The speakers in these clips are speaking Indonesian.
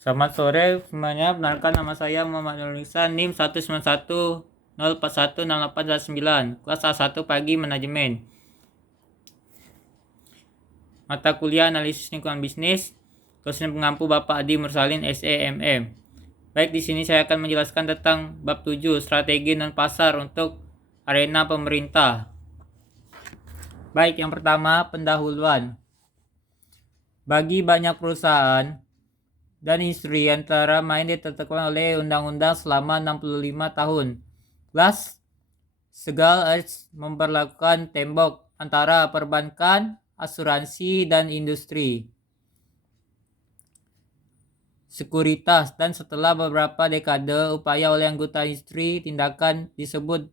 Selamat sore semuanya, benarkan nama saya Muhammad Nurul Ihsan, NIM 191041689, kelas A1 pagi manajemen. Mata kuliah analisis lingkungan bisnis, dosen pengampu Bapak Adi Mursalin SEMM. Baik, di sini saya akan menjelaskan tentang bab 7, strategi non pasar untuk arena pemerintah. Baik, yang pertama pendahuluan. Bagi banyak perusahaan dan industri antara main ditetapkan oleh undang-undang selama 65 tahun. Segala memperlakukan tembok antara perbankan, asuransi, dan industri sekuritas, dan setelah beberapa dekade upaya oleh anggota industri, tindakan disebut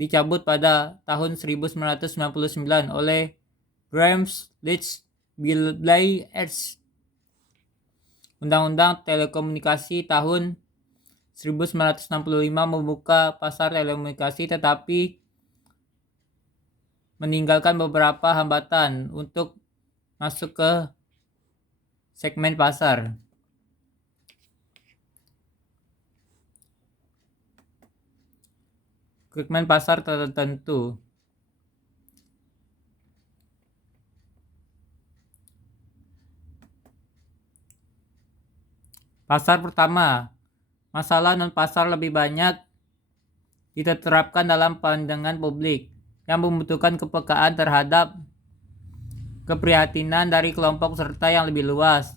dicabut pada tahun 1999 oleh Grames-Leach-Bliley Act. Undang-Undang Telekomunikasi tahun 1965 membuka pasar telekomunikasi tetapi meninggalkan beberapa hambatan untuk masuk ke segmen pasar. Segmen pasar tertentu. Pasar pertama, masalah non-pasar lebih banyak diterapkan dalam pandangan publik yang membutuhkan kepekaan terhadap keprihatinan dari kelompok serta yang lebih luas.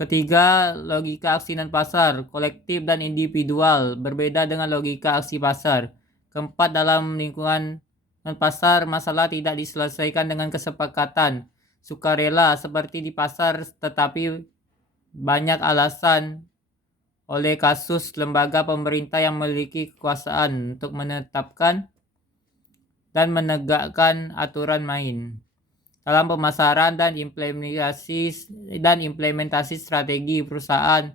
Ketiga, logika aksi non-pasar, kolektif dan individual, berbeda dengan logika aksi pasar. Keempat, dalam lingkungan non-pasar, masalah tidak diselesaikan dengan kesepakatan sukarela seperti di pasar, tetapi banyak alasan oleh kasus lembaga pemerintah yang memiliki kekuasaan untuk menetapkan dan menegakkan aturan main. Dalam pemasaran dan implementasi strategi perusahaan,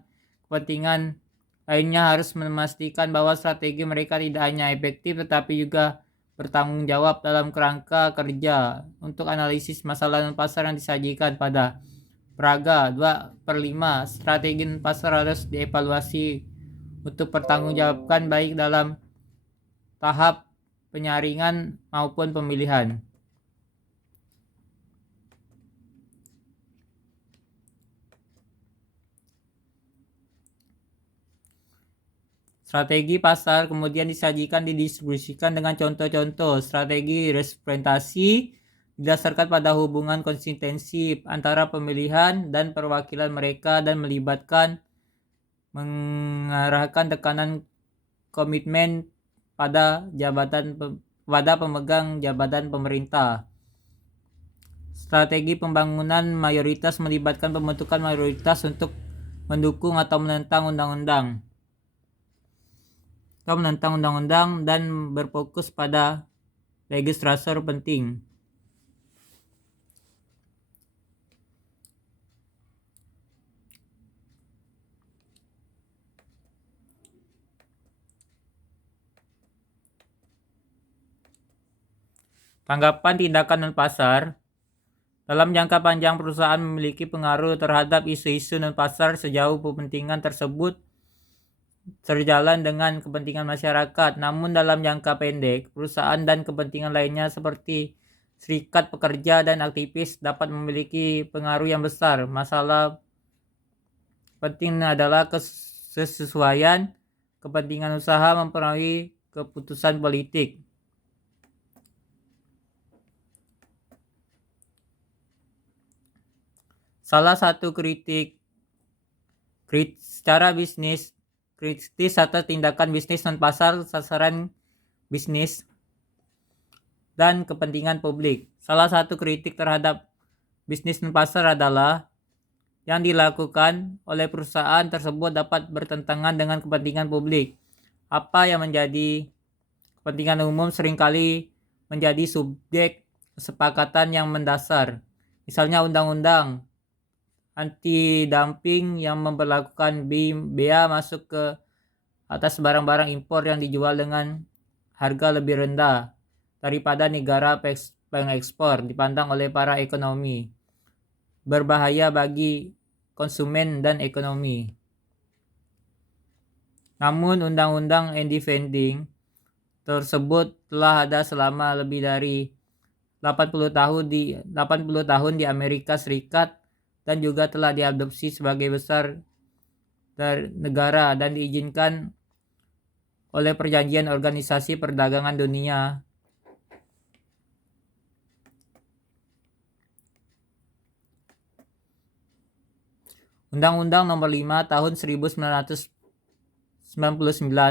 kepentingan lainnya harus memastikan bahwa strategi mereka tidak hanya efektif tetapi juga bertanggung jawab dalam kerangka kerja. Untuk analisis masalah non-pasar yang disajikan pada Praga 2/5, strategi non-pasar harus dievaluasi untuk pertanggungjawabkan baik dalam tahap penyaringan maupun pemilihan. Strategi pasar kemudian didistribusikan dengan contoh-contoh strategi representasi didasarkan pada hubungan konsistensi antara pemilihan dan perwakilan mereka dan melibatkan mengarahkan tekanan komitmen pada pemegang jabatan pemerintah. Strategi pembangunan mayoritas melibatkan pembentukan mayoritas untuk mendukung atau menentang undang-undang dan berfokus pada legislator penting. Tanggapan tindakan non-pasar. Dalam jangka panjang perusahaan memiliki pengaruh terhadap isu-isu non-pasar sejauh kepentingan tersebut sejalan dengan kepentingan masyarakat. Namun dalam jangka pendek, perusahaan dan kepentingan lainnya seperti serikat pekerja dan aktivis dapat memiliki pengaruh yang besar. Masalah penting adalah kesesuaian kepentingan usaha mempengaruhi keputusan politik. Salah satu kritik secara bisnis kritis atas tindakan bisnis non-pasar sasaran bisnis dan kepentingan publik. Salah satu kritik terhadap bisnis non-pasar adalah yang dilakukan oleh perusahaan tersebut dapat bertentangan dengan kepentingan publik. Apa yang menjadi kepentingan umum seringkali menjadi subjek kesepakatan yang mendasar. Misalnya undang-undang anti-dumping yang memperlakukan bea masuk ke atas barang-barang impor yang dijual dengan harga lebih rendah daripada negara pengekspor dipandang oleh para ekonomi. berbahaya bagi konsumen dan ekonomi. Namun undang-undang anti-vending tersebut telah ada selama lebih dari 80 tahun di Amerika Serikat dan juga telah diadopsi sebagai besar dari negara dan diizinkan oleh Perjanjian Organisasi Perdagangan Dunia. Undang-Undang Nomor 5 Tahun 1999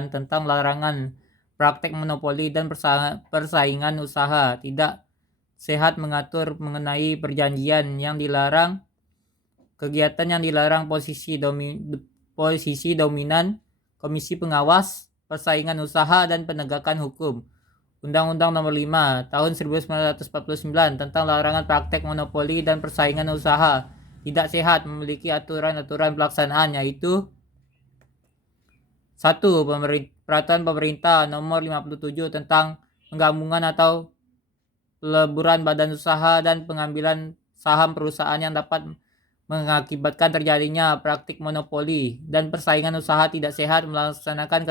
tentang larangan praktek monopoli dan persaingan usaha tidak sehat mengatur mengenai perjanjian yang dilarang, kegiatan yang dilarang, posisi dominan, komisi pengawas, persaingan usaha, dan penegakan hukum. Undang-Undang Nomor 5 Tahun 1949 tentang larangan praktek monopoli dan persaingan usaha tidak sehat memiliki aturan-aturan pelaksanaan, yaitu 1. Peraturan Pemerintah Nomor 57 tentang penggabungan atau peleburan badan usaha dan pengambilan saham perusahaan yang dapat mengakibatkan terjadinya praktik monopoli dan persaingan usaha tidak sehat melaksanakan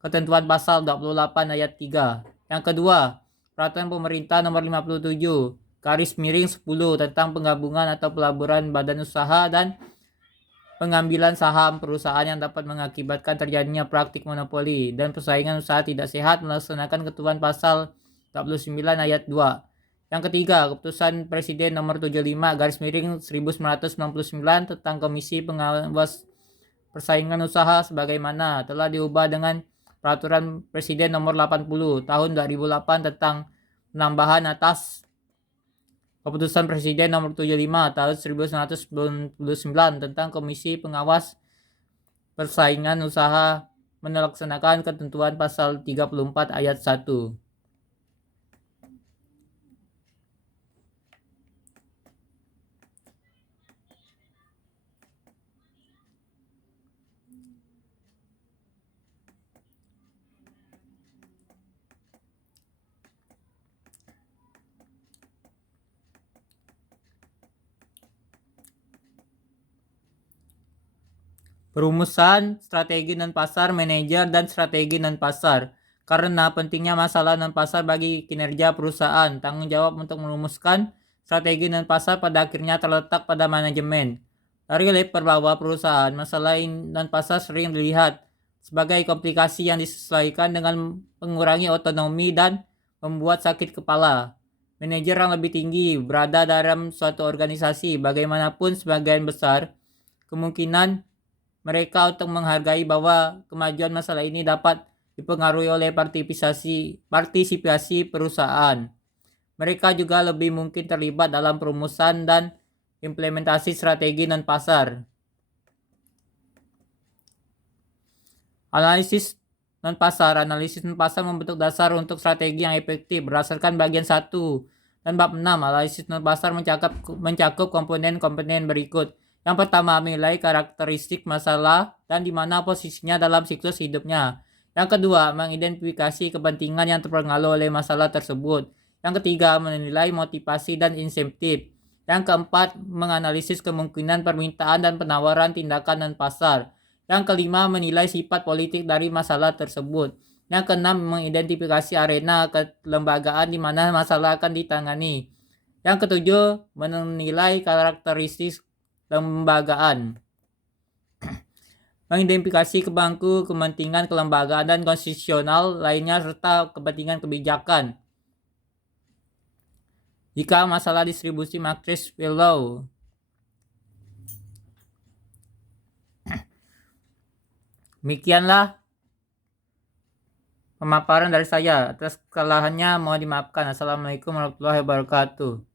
ketentuan pasal 28 ayat 3. Yang kedua, Peraturan Pemerintah Nomor 57/10 tentang penggabungan atau peleburan badan usaha dan pengambilan saham perusahaan yang dapat mengakibatkan terjadinya praktik monopoli dan persaingan usaha tidak sehat melaksanakan ketentuan pasal 29 ayat 2. Yang ketiga, Keputusan Presiden Nomor 75/1999 tentang Komisi Pengawas Persaingan Usaha sebagaimana telah diubah dengan Peraturan Presiden Nomor 80 Tahun 2008 tentang penambahan atas Keputusan Presiden Nomor 75 Tahun 1999 tentang Komisi Pengawas Persaingan Usaha melaksanakan ketentuan pasal 34 ayat 1. Perumusan strategi non-pasar, manajer, dan strategi non-pasar. Karena pentingnya masalah non-pasar bagi kinerja perusahaan, tanggung jawab untuk merumuskan strategi non-pasar pada akhirnya terletak pada manajemen. Dari level bawah perusahaan, masalah non-pasar sering dilihat sebagai komplikasi yang disesuaikan dengan mengurangi otonomi dan membuat sakit kepala. Manajer yang lebih tinggi berada dalam suatu organisasi, bagaimanapun sebagian besar kemungkinan mereka untuk menghargai bahwa kemajuan masalah ini dapat dipengaruhi oleh partisipasi perusahaan. Mereka juga lebih mungkin terlibat dalam perumusan dan implementasi strategi non-pasar. Analisis non-pasar membentuk dasar untuk strategi yang efektif berdasarkan bagian 1 dan bab 6. Analisis non-pasar mencakup komponen-komponen berikut. Yang pertama, menilai karakteristik masalah dan di mana posisinya dalam siklus hidupnya. Yang kedua, mengidentifikasi kepentingan yang terpengaruh oleh masalah tersebut. Yang ketiga, menilai motivasi dan insentif. Yang keempat, menganalisis kemungkinan permintaan dan penawaran tindakan non-pasar. Yang kelima, menilai sifat politik dari masalah tersebut. Yang keenam, mengidentifikasi arena kelembagaan di mana masalah akan ditangani. Yang ketujuh, menilai karakteristik kelembagaan, mengidentifikasi pemangku kepentingan kelembagaan dan konstitusional lainnya serta kepentingan kebijakan. Jika masalah distribusi matris below. Demikianlah pemaparan dari saya. Atas kesalahannya mohon dimaafkan. Assalamualaikum warahmatullahi wabarakatuh.